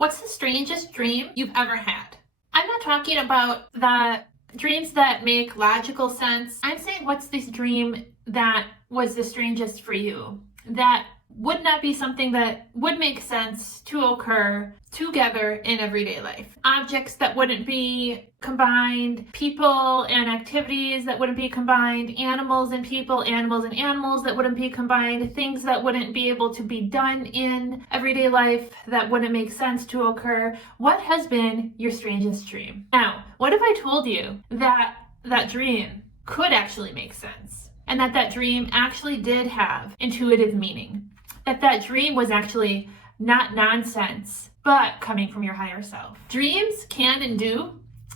What's the strangest dream you've ever had? I'm not talking about the dreams that make logical sense. I'm saying what's this dream that was the strangest for you? That would not be something that would make sense to occur together in everyday life. Objects that wouldn't be combined, people and activities that wouldn't be combined, animals and people, animals and animals that wouldn't be combined, things that wouldn't be able to be done in everyday life that wouldn't make sense to occur. What has been your strangest dream? Now, what if I told you that that dream could actually make sense and that dream actually did have intuitive meaning? That dream was actually not nonsense, but coming from your higher self. Dreams can and do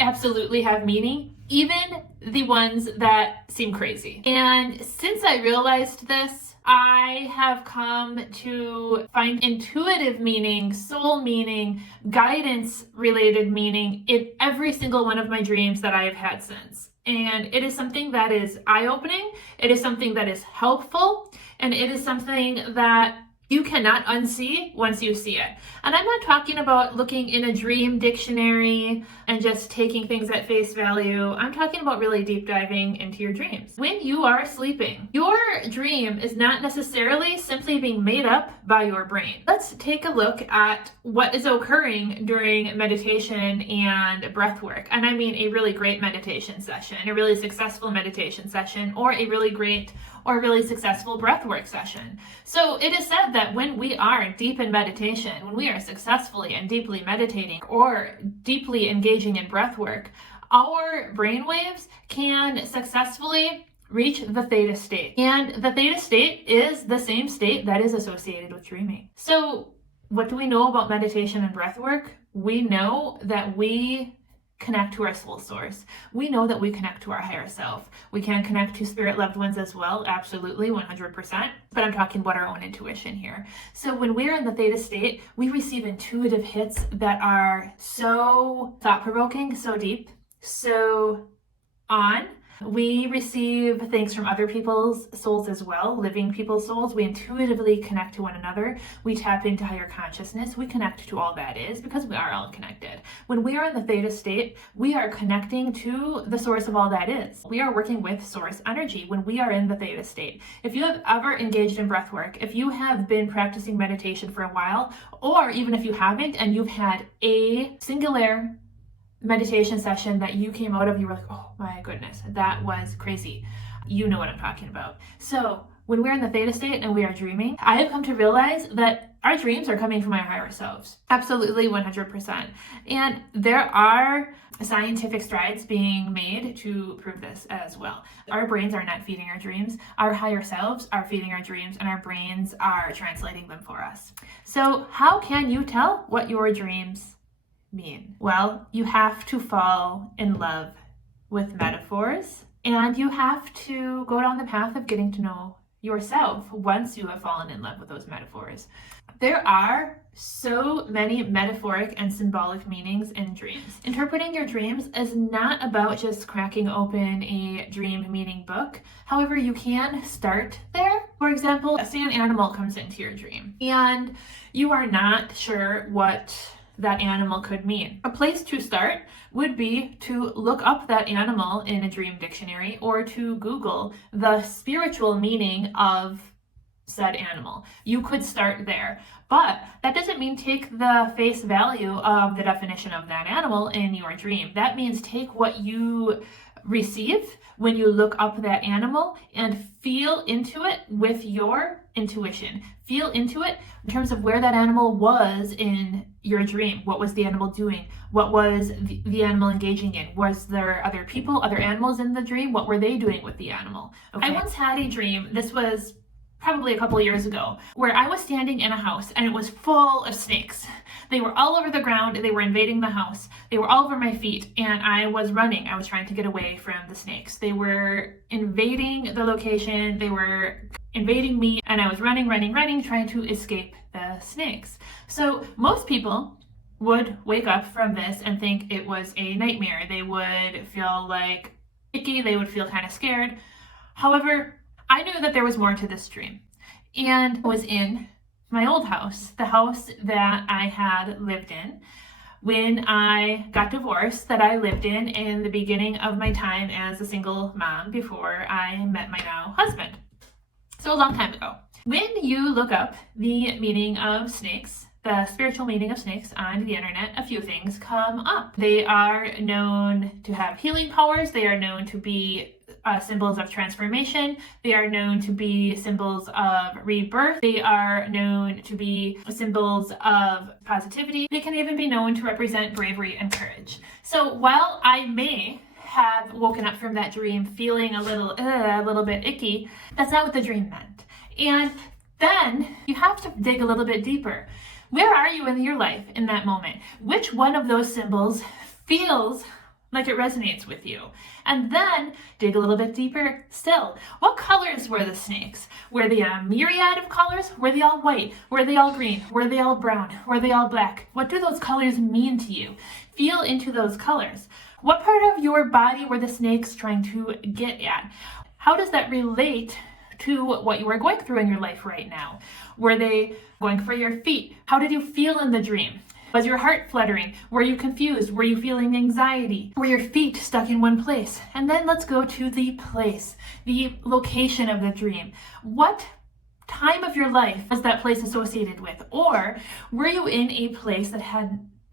absolutely have meaning, even the ones that seem crazy. And since I realized this, I have come to find intuitive meaning, soul meaning, guidance related meaning in every single one of my dreams that I have had since. And it is something that is eye-opening, it is something that is helpful, and it is something that you cannot unsee once you see it. And I'm not talking about looking in a dream dictionary and just taking things at face value. I'm talking about really deep diving into your dreams. When you are sleeping, your dream is not necessarily simply being made up by your brain. Let's take a look at what is occurring during meditation and breath work. And I mean a really great meditation session, a really successful meditation session, or a really great or really successful breathwork session. So it is said that when we are deep in meditation, when we are successfully and deeply meditating or deeply engaging in breathwork, our brainwaves can successfully reach the theta state. And the theta state is the same state that is associated with dreaming. So what do we know about meditation and breathwork? We know that we connect to our soul source. We know that we connect to our higher self. We can connect to spirit loved ones as well, absolutely, 100%. But I'm talking about our own intuition here. So when we're in the theta state, we receive intuitive hits that are so thought-provoking, so deep, so on. We receive things from other people's souls as well, living people's souls. We intuitively connect to one another. We tap into higher consciousness. We connect to all that is because we are all connected. When we are in the theta state, we are connecting to the source of all that is. We are working with source energy when we are in the theta state. If you have ever engaged in breath work, if you have been practicing meditation for a while, or even if you haven't and you've had a singular meditation session that you came out of, you were like, oh my goodness, that was crazy. You know what I'm talking about. So when we're in the theta state and we are dreaming, I have come to realize that our dreams are coming from our higher selves. Absolutely, 100%. And there are scientific strides being made to prove this as well. Our brains are not feeding our dreams. Our higher selves are feeding our dreams and our brains are translating them for us. So how can you tell what your dreams mean? Well, you have to fall in love with metaphors, and you have to go down the path of getting to know yourself once you have fallen in love with those metaphors. There are so many metaphoric and symbolic meanings in dreams. Interpreting your dreams is not about just cracking open a dream meaning book. However, you can start there. For example, say an animal comes into your dream and you are not sure what that animal could mean. A place to start would be to look up that animal in a dream dictionary or to Google the spiritual meaning of said animal. You could start there, but that doesn't mean take the face value of the definition of that animal in your dream. That means take what you receive when you look up that animal and feel into it with your intuition. Feel into it in terms of where that animal was in your dream. What was the animal doing? What was the animal engaging in? Was there other people, other animals in the dream? What were they doing with the animal? Okay. I once had a dream, this was probably a couple of years ago, where I was standing in a house and it was full of snakes. They were all over the ground, they were invading the house, they were all over my feet, and I was running. I was trying to get away from the snakes. They were invading the location, they were invading me, and I was running, trying to escape the snakes. So most people would wake up from this and think it was a nightmare. They would feel like icky, they would feel kind of scared. However, I knew that there was more to this dream, and I was in my old house, the house that I had lived in when I got divorced, that I lived in the beginning of my time as a single mom before I met my now husband. So a long time ago. When you look up the meaning of snakes, the spiritual meaning of snakes on the internet, a few things come up. They are known to have healing powers. They are known to be symbols of transformation. They are known to be symbols of rebirth. They are known to be symbols of positivity. They can even be known to represent bravery and courage. So while I may have woken up from that dream feeling a little bit icky, that's not what the dream meant. And then you have to dig a little bit deeper. Where are you in your life in that moment? Which one of those symbols feels like it resonates with you? And then dig a little bit deeper still. What colors were the snakes? Were they a myriad of colors? Were they all white? Were they all green? Were they all brown? Were they all black? What do those colors mean to you? Feel into those colors. What part of your body were the snakes trying to get at? How does that relate to what you are going through in your life right now? Were they going for your feet? How did you feel in the dream? Was your heart fluttering? Were you confused? Were you feeling anxiety? Were your feet stuck in one place? And then let's go to the place, the location of the dream. What time of your life was that place associated with? Or were you in a place that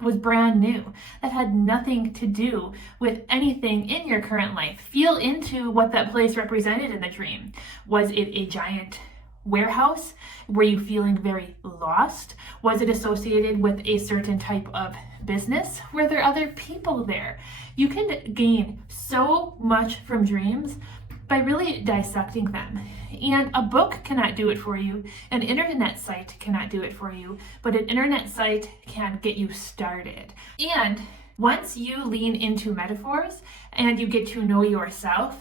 was brand new, that had nothing to do with anything in your current life? Feel into what that place represented in the dream. Was it a giant warehouse? Were you feeling very lost? Was it associated with a certain type of business? Were there other people there? You can gain so much from dreams by really dissecting them. And a book cannot do it for you. An internet site cannot do it for you, but an internet site can get you started. And once you lean into metaphors and you get to know yourself,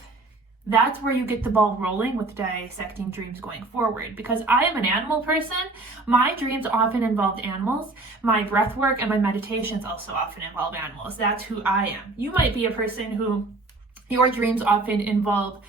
that's where you get the ball rolling with dissecting dreams going forward. Because I am an animal person, my dreams often involved animals. My breath work and my meditations also often involve animals. That's who I am. You might be a person who your dreams often involve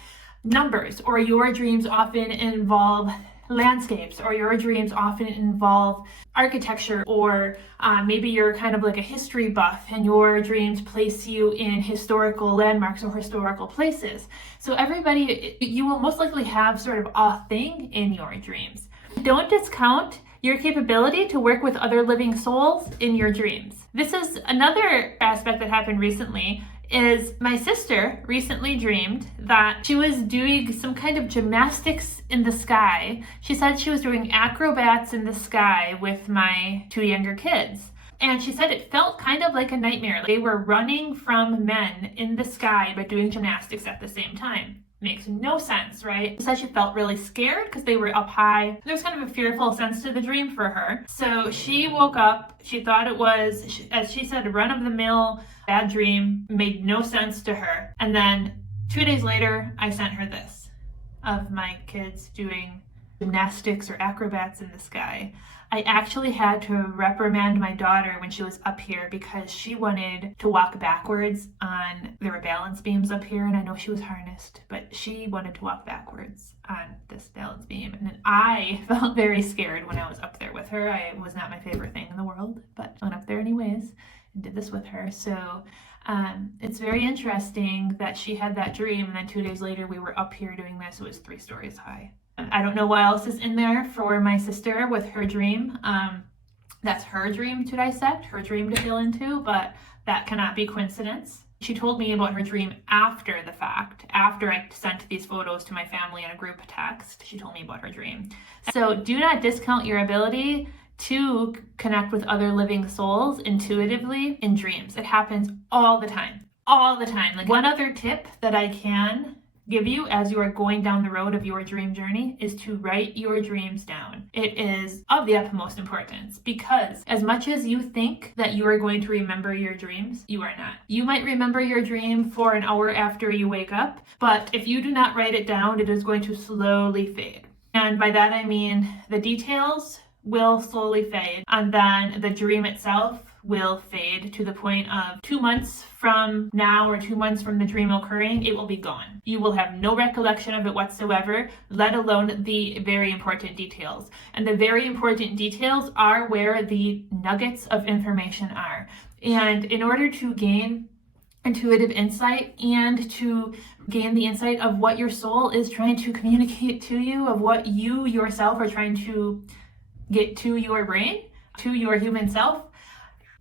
numbers, or your dreams often involve landscapes, or your dreams often involve architecture, or maybe you're kind of like a history buff and your dreams place you in historical landmarks or historical places. So everybody, you will most likely have sort of a thing in your dreams. Don't discount your capability to work with other living souls in your dreams. This is another aspect that happened recently. Is my sister recently dreamed that she was doing some kind of gymnastics in the sky. She said she was doing acrobats in the sky with my two younger kids. And she said it felt kind of like a nightmare. They were running from men in the sky but doing gymnastics at the same time. Makes no sense, right? She said she felt really scared because they were up high. There was kind of a fearful sense to the dream for her. So she woke up, she thought it was, as she said, a run-of-the-mill bad dream, made no sense to her. And then 2 days later, I sent her this of my kids doing gymnastics or acrobats in the sky. I actually had to reprimand my daughter when she was up here because she wanted to walk backwards on, there were balance beams up here, and I know she was harnessed, but she wanted to walk backwards on this balance beam. And then I felt very scared when I was up there with her. It was not my favorite thing in the world, but I went up there anyways and did this with her. So it's very interesting that she had that dream, and then 2 days later we were up here doing this. It was 3 stories high. I don't know what else is in there for my sister with her dream. That's her dream to dissect, her dream to feel into, but that cannot be coincidence. She told me about her dream after the fact, after I sent these photos to my family in a group text. She told me about her dream. So do not discount your ability to connect with other living souls intuitively in dreams. It happens all the time, all the time. Like, one other tip that I can give you as you are going down the road of your dream journey is to write your dreams down. It is of the utmost importance, because as much as you think that you are going to remember your dreams, you are not. You might remember your dream for an hour after you wake up, but if you do not write it down, it is going to slowly fade. And by that I mean the details will slowly fade, and then the dream itself will fade to the point of 2 months from now or 2 months from the dream occurring, it will be gone. You will have no recollection of it whatsoever, let alone the very important details. And the very important details are where the nuggets of information are. And in order to gain intuitive insight and to gain the insight of what your soul is trying to communicate to you, of what you yourself are trying to get to your brain, to your human self,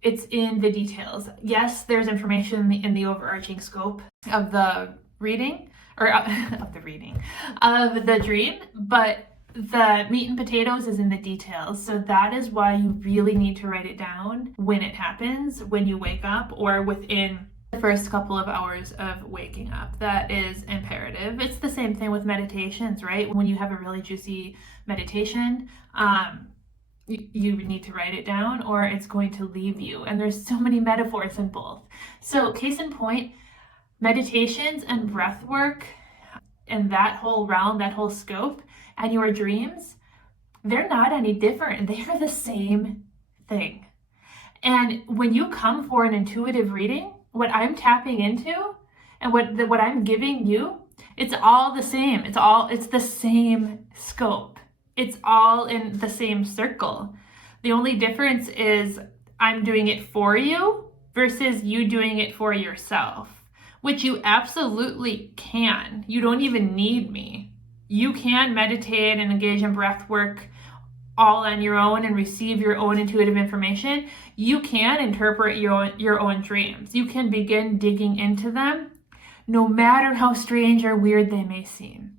it's in the details. Yes, there's information in the overarching scope of the reading, or of the dream, but the meat and potatoes is in the details. So that is why you really need to write it down when it happens, when you wake up, or within the first couple of hours of waking up. That is imperative. It's the same thing with meditations, right? When you have a really juicy meditation, you need to write it down or it's going to leave you. And there's so many metaphors in both. So case in point, meditations and breath work and that whole realm, that whole scope, and your dreams, they're not any different. They are the same thing. And when you come for an intuitive reading, what I'm tapping into and what I'm giving you, it's all the same. It's the same scope. It's all in the same circle. The only difference is I'm doing it for you versus you doing it for yourself, which you absolutely can. You don't even need me. You can meditate and engage in breath work all on your own and receive your own intuitive information. You can interpret your own dreams. You can begin digging into them, no matter how strange or weird they may seem.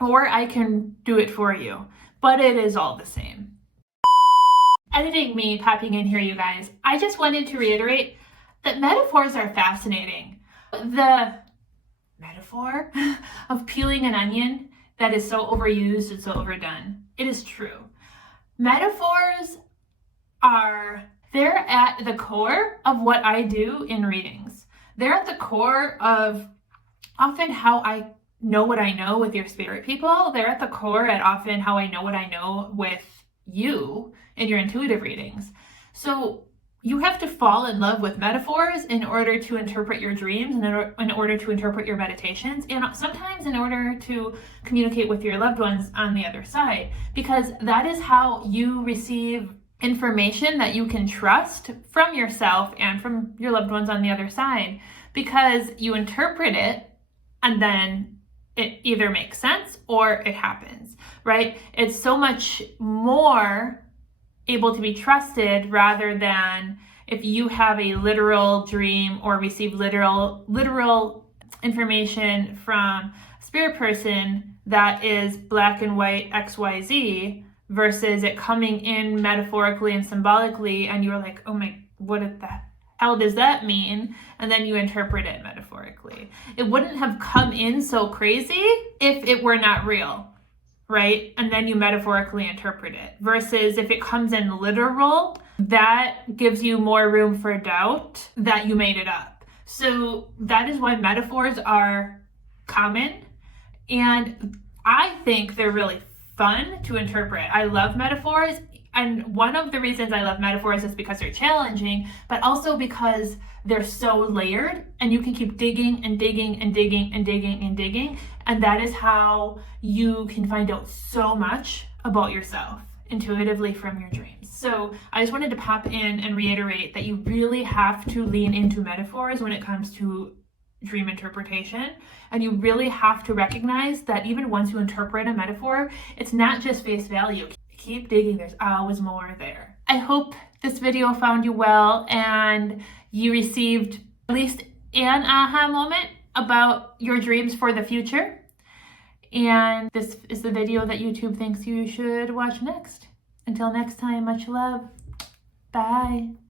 Or I can do it for you, but it is all the same. Editing me popping in here, you guys. I just wanted to reiterate that metaphors are fascinating. The metaphor of peeling an onion that is so overused and so overdone. It is true. Metaphors they're at the core of what I do in readings. They're at the core of often how I know what I know with your spirit people. They're at the core at often how I know what I know with you in your intuitive readings. So you have to fall in love with metaphors in order to interpret your dreams and in order to interpret your meditations, and sometimes in order to communicate with your loved ones on the other side, because that is how you receive information that you can trust from yourself and from your loved ones on the other side, because you interpret it and then it either makes sense or it happens, right? It's so much more able to be trusted rather than if you have a literal dream or receive literal information from a spirit person that is black and white XYZ versus it coming in metaphorically and symbolically and you're like, oh my, what the hell does that mean? And then you interpret it metaphorically. It wouldn't have come in so crazy if it were not real, right? And then you metaphorically interpret it. Versus if it comes in literal, that gives you more room for doubt that you made it up. So that is why metaphors are common. And I think they're really fun to interpret. I love metaphors. And one of the reasons I love metaphors is because they're challenging, but also because they're so layered and you can keep digging and digging and digging and digging and digging. And that is how you can find out so much about yourself intuitively from your dreams. So I just wanted to pop in and reiterate that you really have to lean into metaphors when it comes to dream interpretation. And you really have to recognize that even once you interpret a metaphor, it's not just face value. Keep digging, there's always more there. I hope this video found you well and you received at least an aha moment about your dreams for the future. And this is the video that YouTube thinks you should watch next. Until next time, much love. Bye.